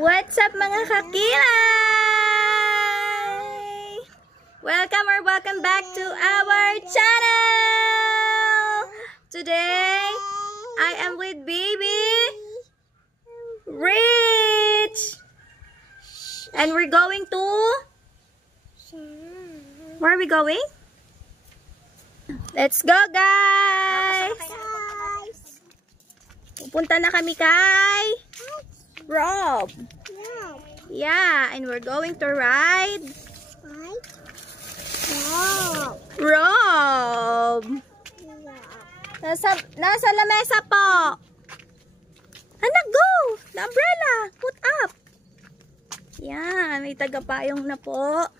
What's up mga kakilay? Welcome or welcome back to our channel! Today, I am with baby Rich! And we're going to... Where are we going? Let's go guys! Pupunta na kami kay Rob. Yeah, and we're going to ride Rob. Nasa lamesa po. Anak, go! The umbrella, put up. Yeah, may tagapayong na po.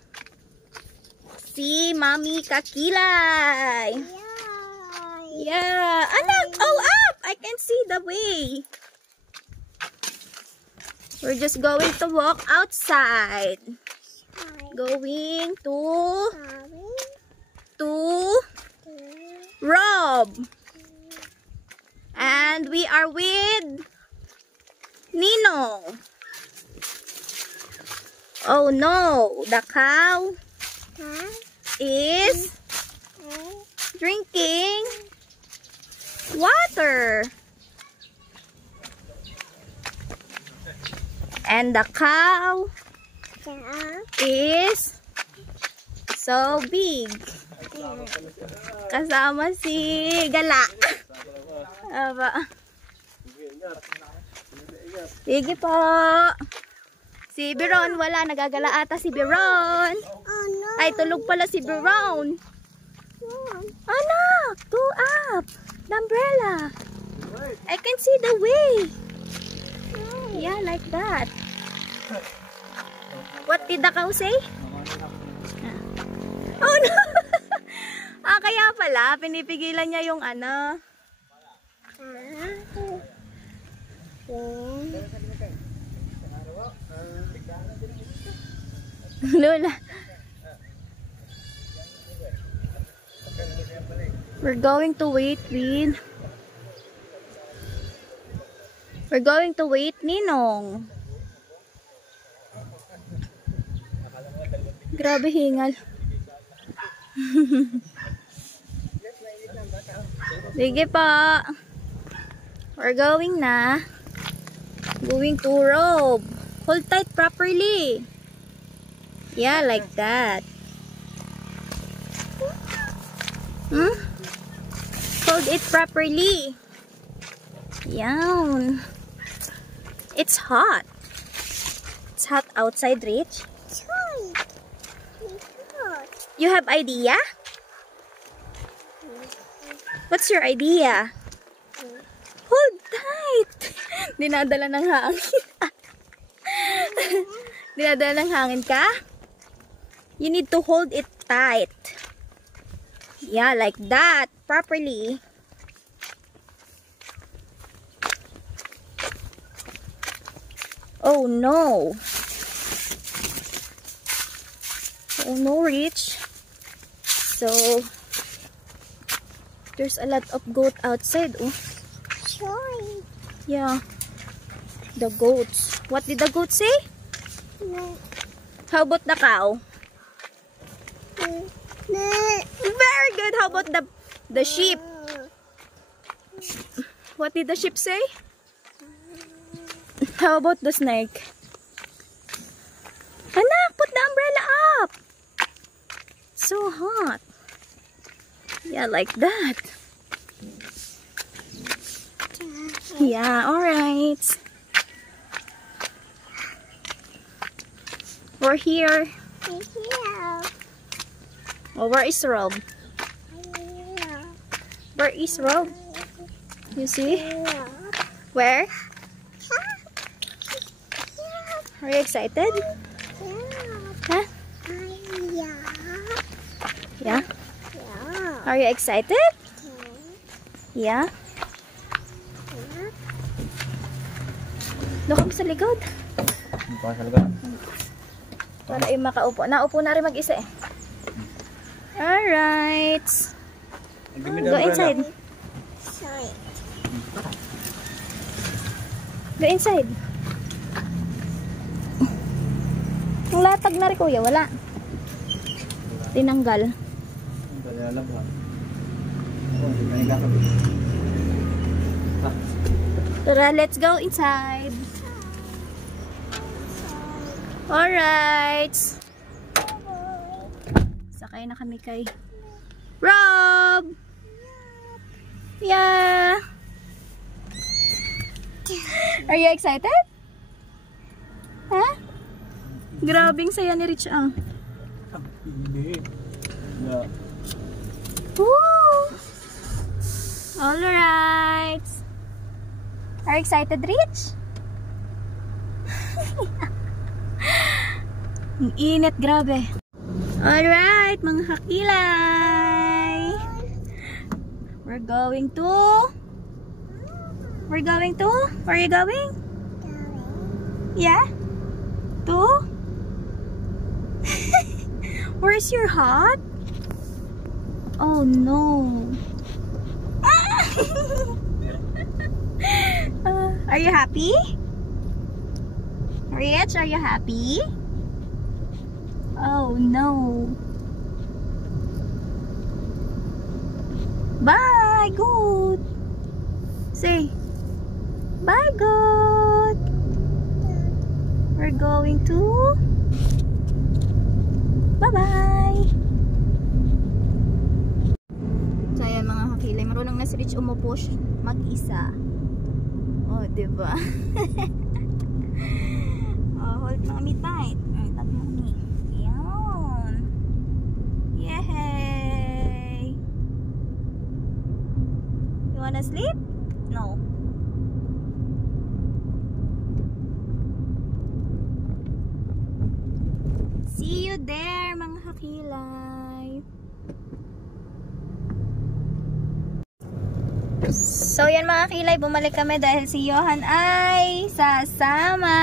Si Mami Kakilay. Yeah, anak, oh up! I can see the way. We're just going to walk outside. Going to Rob. And we are with Nino. Oh no, the cow is drinking water. And the cow is so big. Kasama si Gala. Aba. Sige po. Si Biron, wala. Nagagala ata si Biron. Ay, tulog pala si Biron. Anak, go up. The umbrella. I can see the way. Yeah, like that. What did the cow say? Oh no! Kaya pala, pinipigilan niya yung ano. Lola. We're going to wait Ninong. Grabe hingal. Sige pa. We're going na. Going to Rob. Hold tight properly. Yeah, like that. Hold it properly. Yan. It's hot. It's hot outside, Rich. You have idea? What's your idea? Hold tight. Dinadala ng hangin. Dinadala ng hangin ka? You need to hold it tight. Yeah, like that. Properly. Oh no. Oh no, Rich. So, there's a lot of goat outside. Oh. Yeah. The goats. What did the goat say? No. How about the cow? Very good. How about the sheep? What did the sheep say? How about the snake? Anak, put the umbrella up. So hot. Yeah, like that. Yeah, alright. We're here. Oh, where is Rob? Where is Rob? You see? Where? Are you excited? Huh? Yeah? Are you excited? Yeah? Doon kami sa likod. Para ay makaupo. Naupo na rin mag-isa eh. Alright. Go inside. Go inside. Latag na rin kuya, wala. Tinanggal. Tara, let's go inside. Alright. Sakay na kami kay Rob. Yeah. Are you excited? Huh? Grabing saya ni Rich ang. Woo! Alright. Are you excited, Rich? Ang init, grabe. Alright, mga kakilay. We're going to... Where are you going? Yeah? To? Where's your hat? Oh no. Are you happy? Rich, are you happy? Oh no. Bye, good. Say, bye, good. We're going to... Bye-bye. So, ayan mga kakilay. Marunong na si Rich umupush mag-isa. Oh, diba? Oh, hold na kami tight. Tag mo kami. Ayan. Yay! You wanna sleep? No. See you there, mga kakilay. So, yan mga kakilay, bumalik kami dahil si Johan ay sasama.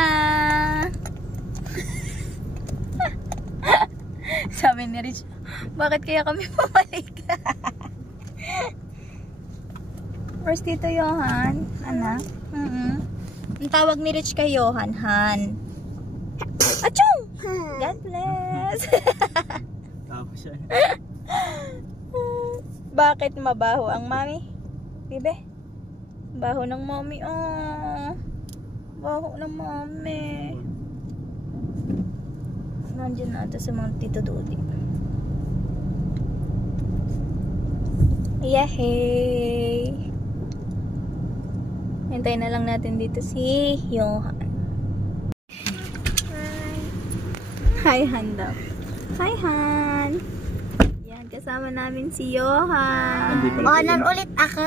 Sabi ni Rich, bakit kaya kami bumalik? First dito, Johan. Anak? Ang tawag ni Rich kay Johan, Han. Achoo! God bless! Tapos siya. Bakit mabaho ang mami? Bibe? Baho ng mami. Oh. Baho ng mami. Nandiyan na ito sa mga tito Dodi. Yahey! Hintayin na lang natin dito si Johan. Hi, Han daw. Hi, Han. Yan, kasama namin si Johan. Honor ulit ako.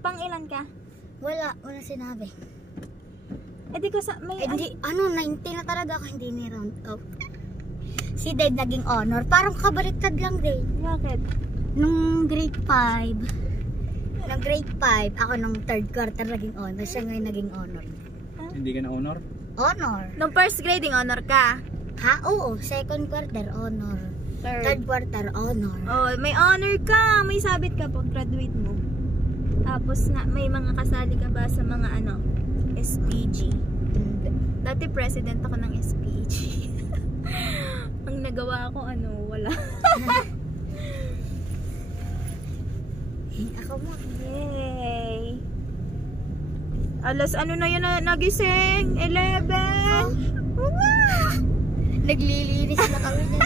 Pang ilan ka? Wala sinabi. Eh di ko sa... May Hindi, 19 na talaga ako, hindi ni round up. Si Dave naging honor. Parang kabaliktad lang, Dave. Bakit? Nung grade 5. Nung grade 5, ako nung third quarter naging honor. Siya ngayon naging honor. Hindi ka na honor? Honor. Nung first grading, honor ka? Ha? Oo. Second quarter, honor. Third quarter, honor. Oh, may honor ka. May sabit ka pag graduate mo. Tapos may mga kasali ka ba sa mga ano, SPG? Dati president ako ng SPG. Ang nagawa ko wala. Ako mo. Yay! Alas ano na yan na nagising? 11! Naglilinis na kami na.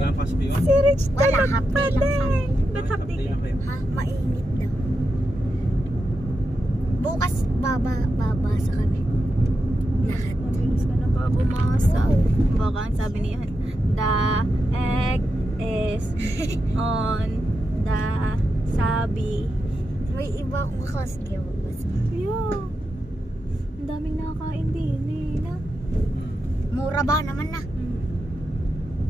Wala pa sa piyon? Si Rich Wala, tulog happy pa lang kami. din. Ba't happy ka? Ha? Mainit daw. Bukas babasa kami. Lahat. Mabilis ka na ba bumasa? Baka ang sabi niya, the egg is on the sabi. May iba akong kakasgyaw. Yeah. Ang daming nakakain din na. Mura ba naman na?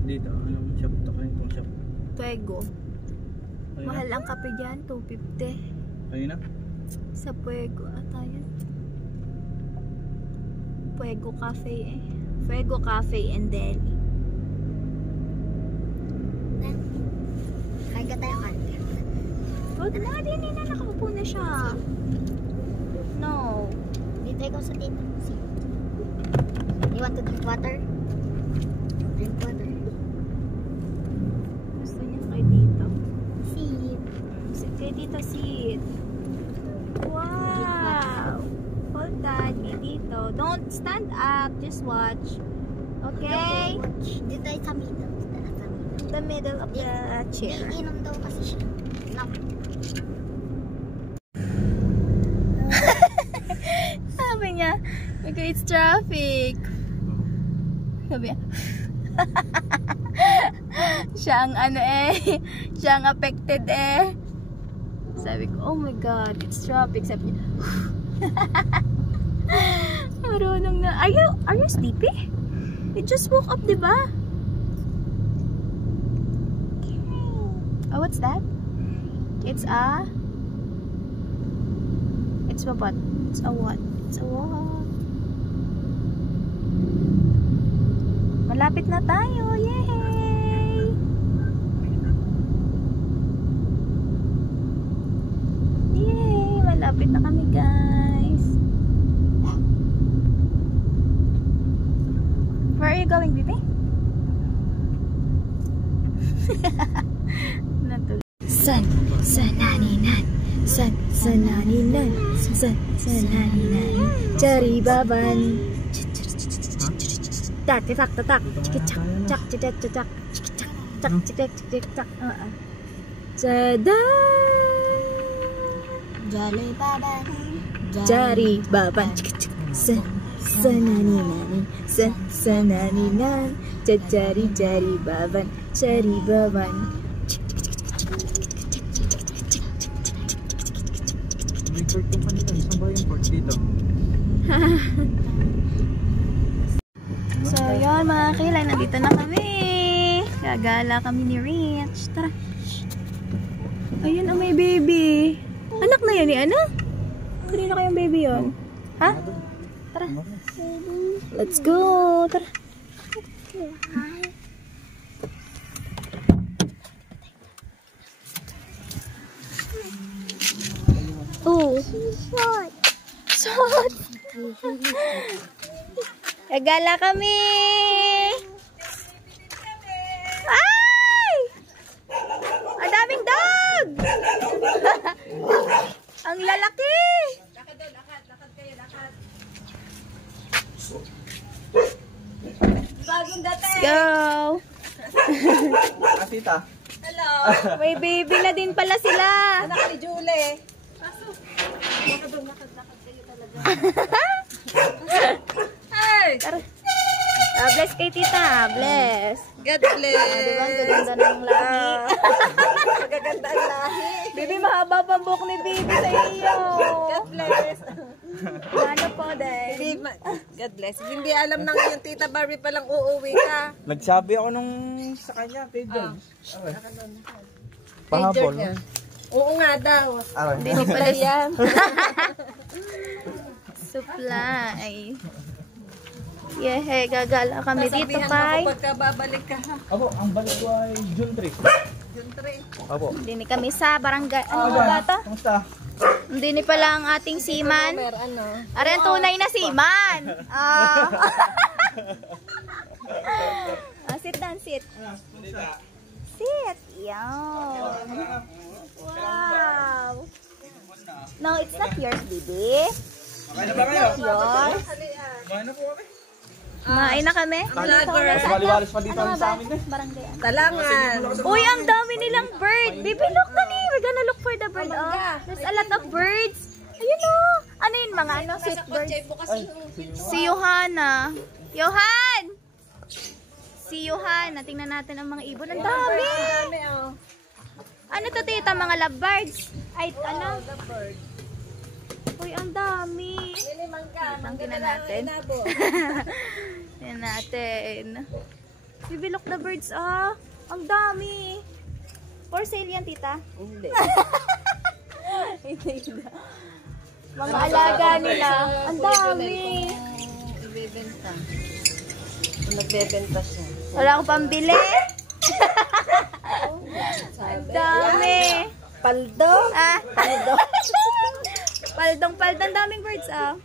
Dito, anong shop to? Kain pong shop. Puego. Ayun Mahal na. ang kape dyan, 250. Ayun na. Sa Puego ata yan. Puego Cafe eh. Puego Cafe and Deli. Kain ka tayo kanina. Huwag na, din na nakaupo na siya. No. Teka sa tita. You want to drink water? Drink water. Gusto niya kay dito. Sit. Sit kay dito, sit. Wow! Hold on, kay dito. Don't stand up, just watch. Okay? Dito tayo sa middle. The middle of the chair. Iinom daw kasi siya. No. Sabi niya, okay, it's traffic. Sabi niya, siya ang ano eh, siya ang affected eh. Sabi ko, oh my god, it's traffic. Sabi niya, marunong na. Are you sleepy? You just woke up, diba? Oh, what's that? It's a what? It's a what? It's a what? Malapit na tayo. Yay! Yay! Malapit na kami, guys. Where are you going, baby? San, sananinan. San, sananinan. San, sananinan. Cari baban. Tak, tak, tak, tak. Cikicak, cak, cikicak, cikicak. Cikicak, cak, cikicak, cikicak. Sada. Jali baban. Cari baban. Cikicak. San, sananinan. San, sananinan. Cari baban. Cari baban. May port yung kanina. Saan ba yung port dito? So, yun mga kilay, nandito na kami. Gagala kami ni Rich. Tara. Ayun, may baby. Anak na yan ni Ana? Kanina kayong baby yun? Ha? Tara. Let's go. Tara. Oh. Shot. Gagala kami. Ay! Ang daming dog! Ang lalaki! Lakad kayo, lakad. Bagong dating. Let's go! Tita. Hello. May baby na din pala sila. Anak ni Julie. Pasok. Lakad kayo talaga. Hey! Bless kay tita. Bless. God bless. Diba ang ganda ng lahi? Magaganda ang lahi. Baby, mahaba pa ang buhok ni baby sa iyo. God bless. Ano po, Day? God bless. Hindi alam ng yung tita Barbie palang uuwi ka. Nagsabi ako nung sa kanya, kay George. Pahapon. Oo nga daw. Hindi ni pala yan. Supply. Yeah, hey, gagala kami dito, Sasabihan kay. mo pagka babalik ka. Apo, ang balik ko ay June 3. June 3. Apo. Hindi ni kami sa barangay. Ano ba ito? Kamusta? Hindi ni pala ang ating seaman. Ano? Are ang tunay na seaman. Sit down, sit. Sit. Yan. Wow. No, it's not yours, baby. Kaya ba kayo? Yours. Kumain na po kami. Kumain na kami. Vlogger. Wali-walis pa dito Ano sa ba? amin eh. Barangay. Talangan. Uy, ang dami nilang bird. Baby, look, Tani. We're gonna look for the bird. Oh. There's a lot of birds. Ayun oh. Ano yun, mga ano? Sweet birds. Si Johanna. Johan! Si Johanna. Tingnan natin ang mga ibon. Ang dami. Ano to, tita? Mga lovebirds? Ay, ano? Uy, ang dami. Tingnan natin. Tingnan natin. Baby, look the birds, oh. Ang dami. For sale yan, tita? Hindi. Mga alaga nila. Ang dami. Ibebenta. Nagbebenta siya. Wala akong pambili. Ang dami. Paldo. Paldo. Paldong-paldong. Daming birds, ah.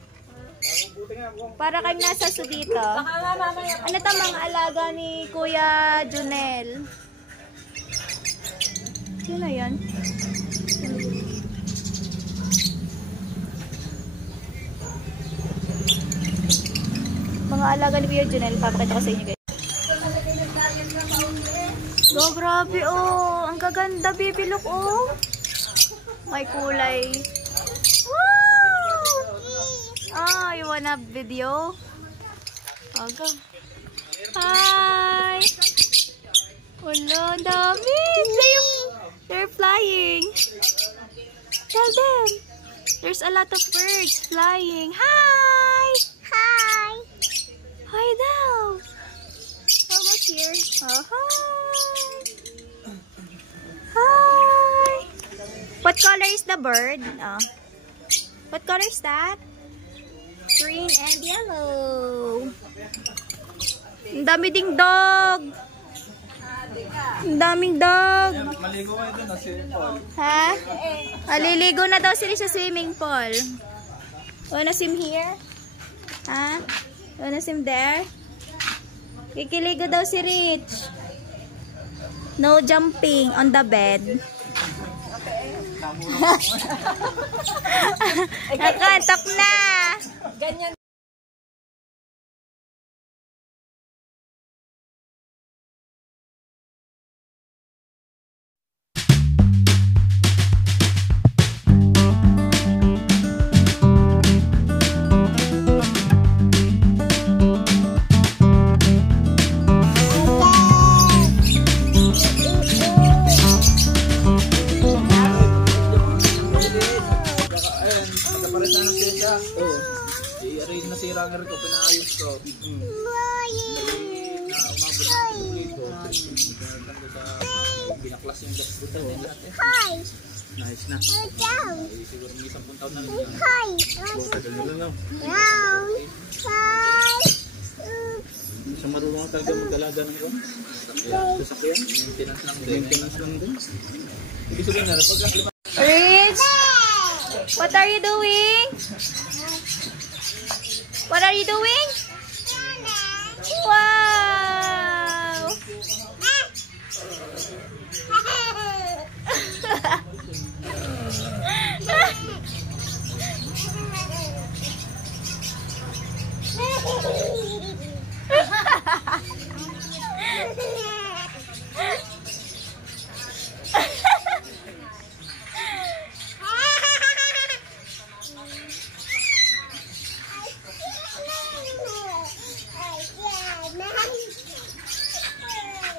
Para kayo nasa zoo dito. Ano to mga alaga ni Kuya Junel? Sino yan? Mga alaga ni Kuya Junel. Papakita ko sa inyo guys. Oh, grabe oh. Ang kaganda, baby. Look oh. May kulay. Wow! Ah, you wanna video? Okay. Hi! Wala, dami! They're flying. Tell them. There's a lot of birds flying. Hi! Hi! Hi daw. How about here? Oh, hi! Hi! What color is the bird? Oh. What color is that? Green and yellow. Ang dami ding dog. Ang daming dog. Maligo kayo doon na swimming pool. Ha? Maliligo na daw sila sa swimming pool. Wanna swim here? Ha? Wanna swim there? Kikiligo daw si Rich. No jumping on the bed. Nakatok na. Ganyan. Nasira nga rin ko, pinaayos ko. Binaklas yung gasputan nila. Hi! Nice na. Down! Siguro may 10 taon na rin. Hi! Tagal na lang. Down! Hi! Siya marunong talaga mag-alaga ng ko. Sasakyan. Maintenance lang din. Maintenance lang din. Ibig sabihin na, pag Rich, what are you doing? What are you doing? Wow!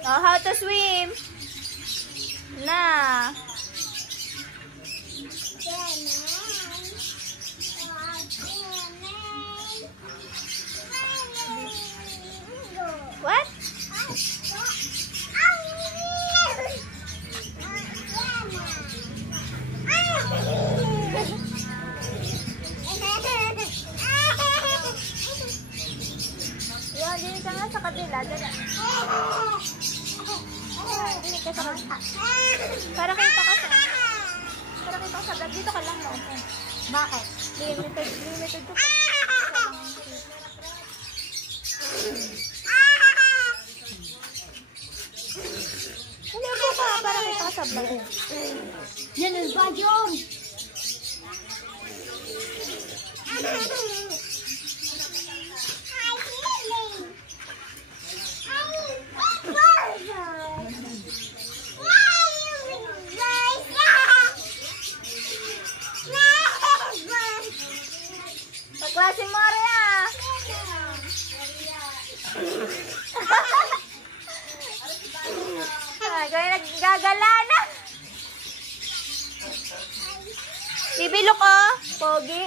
Oh, how to swim? Na. What? Yan, dili ka nga sa kabila. Dala. Dili ka sa kabila. Para kita ka sa... Para kita ka sa vlog. Dito ka lang, no? Bakit? Limited to. Hindi mo pa. Para kita ka sa vlog. Yan ang ba yun? Pagklasin mo rin ah. Gawin naggagala na. Bibilok oh. Pogi.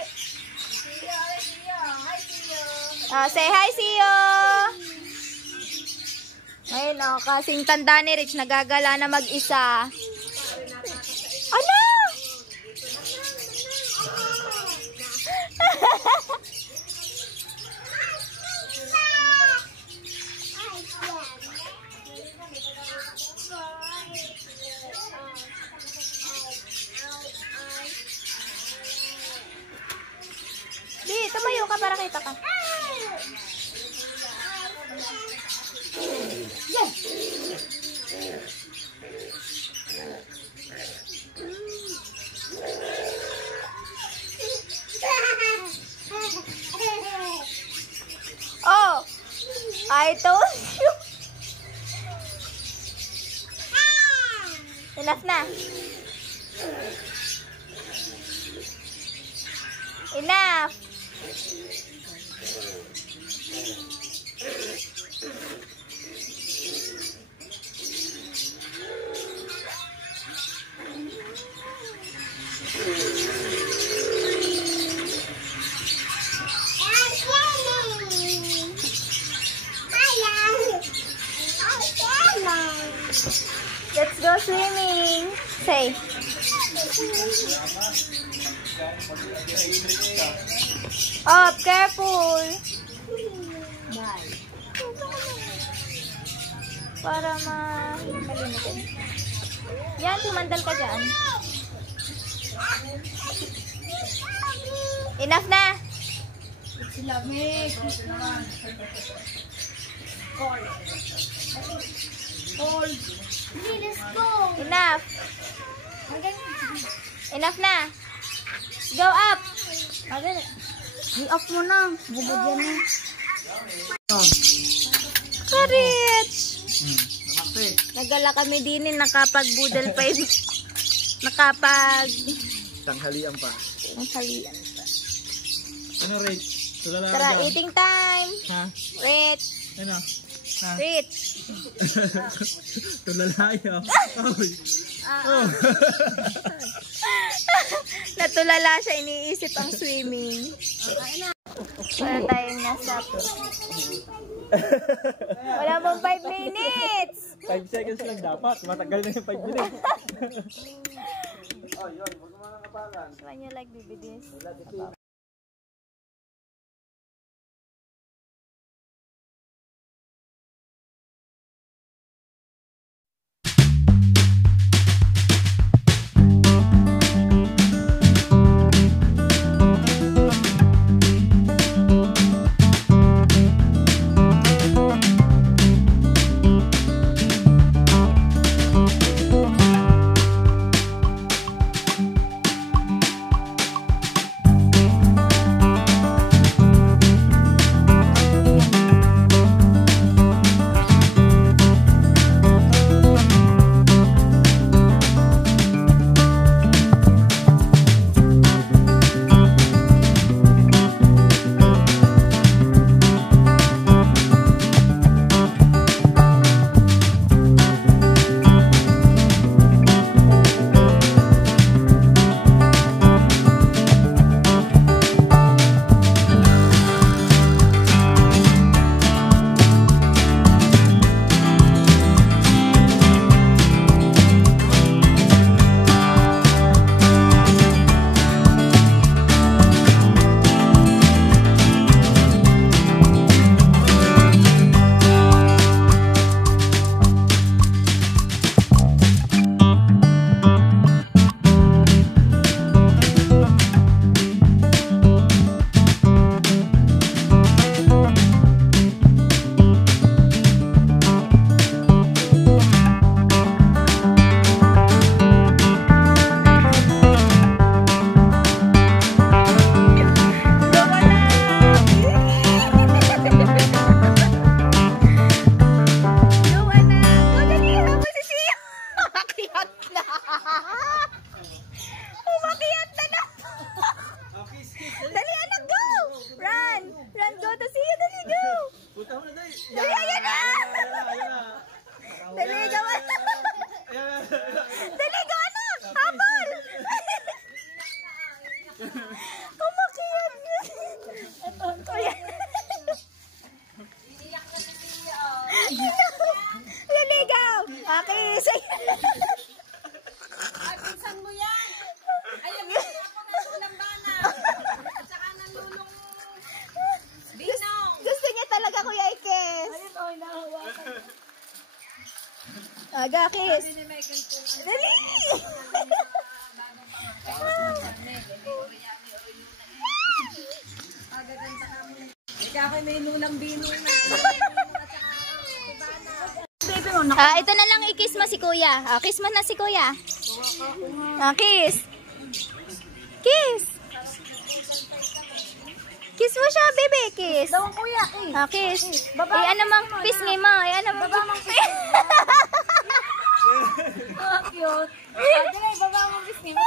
Say hi, see you. Ayun oh, kasing tanda ni Rich, nagagala na mag-isa. Ano? Di, tumayo ka para kita ka. Oh, I told you. Enough na. Enough. Let's go swimming. Say. Up, careful. Bye. Para malimitin. Yan, tumandal ka dyan. Enough na. Sila, Meg. Call. Let's go. Enough. Enough na. Go up. I-off mo na. Bubog yan na. Karit. Nagala kami din nakapag-budal pa yun. Tanghalian pa. Tanghalian pa. Ano, Rach? Tulala ka Tara, dyan. eating time. Ha? Wait. Ano? Ha? Wait. Tulalayo. Oy. Oh. Natulala siya, iniisip ang swimming. Para tayong nasa... Wala mong 5 minutes! 5 seconds lang dapat. Matagal na yung 5 minutes. When you like BBDs? Laligaw! Okay, sige. Ay, pinsan mo yan. Ayun, pinsan ako ng ulang bana. At saka ng lulong Binong. Gusto niya talaga, Kuya Ikes. Ayun, oy, nahawakan. Aga, kiss. Sabi ni Michael kung ano. Dali! Bagong pangalan. Agaganda Ikaw may nulang binong na. Ito na lang i-kiss mo si kuya. Kiss mo na si kuya. Kiss. Kiss. Kiss mo siya, baby. Kiss. Dawang kuya, Kiss. Ano mang kiss nga mo. Ano mang kiss. Cute. Dili, baba mo kiss ni mo.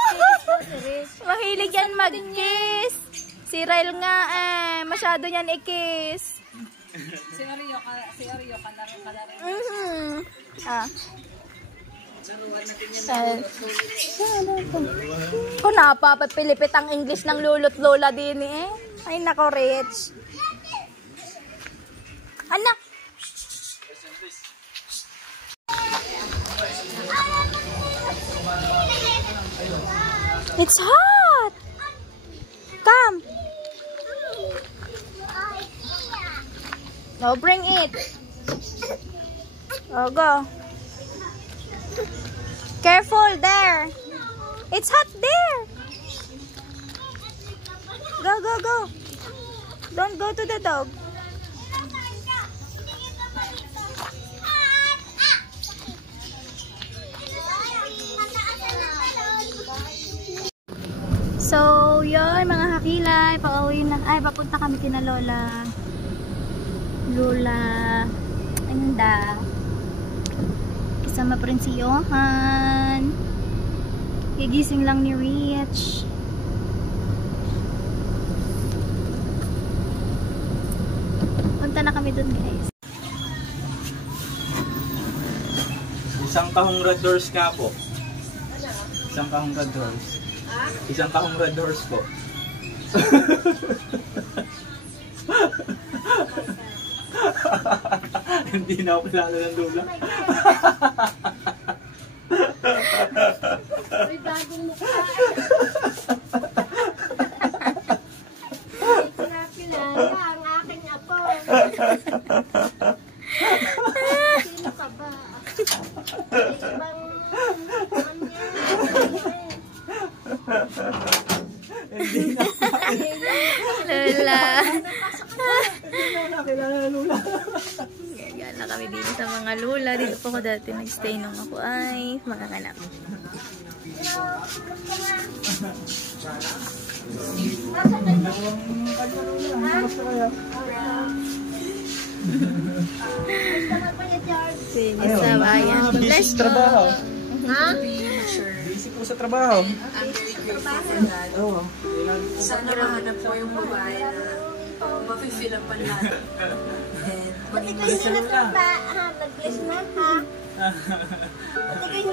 Mahilig yan mag-kiss. Si Ryle nga masyado yan i-kiss. Si Oreo ka na rin. Kung napapapilipit ang English ng lolo't lola din eh. Ay nako, Rich. Anak! It's hot! Come! Oh, bring it. Oh, go. Careful there. It's hot there. Go, go, go. Don't go to the dog. So, yun mga kakilay. Pauwi na. Ay, papunta kami kina Lola. Lola Anda. Kasama pa rin si Johan. Gigising lang ni Rich. Punta na kami dun, guys. Isang kahong red horse ka po. Isang kahong red horse. Isang kahong red horse po. Hindi na ako kilala ng Lola. May bagong mukha. Kilala ang aking apo. Sino ka ba? Ibang Lola. Hindi na kilala ng Lola. Gagala na kami dito sa mga Lola. Dito po ako dati nag-stay nung ako ay makakanap. Sige sa bayan. Bless Busy sa trabaho. Ha? Busy po sa trabaho. Oo. Sana mahanap po yung babae na mafe-feel ang panlato. Pati kayo na ha, mag-bless na ha. Pati kayo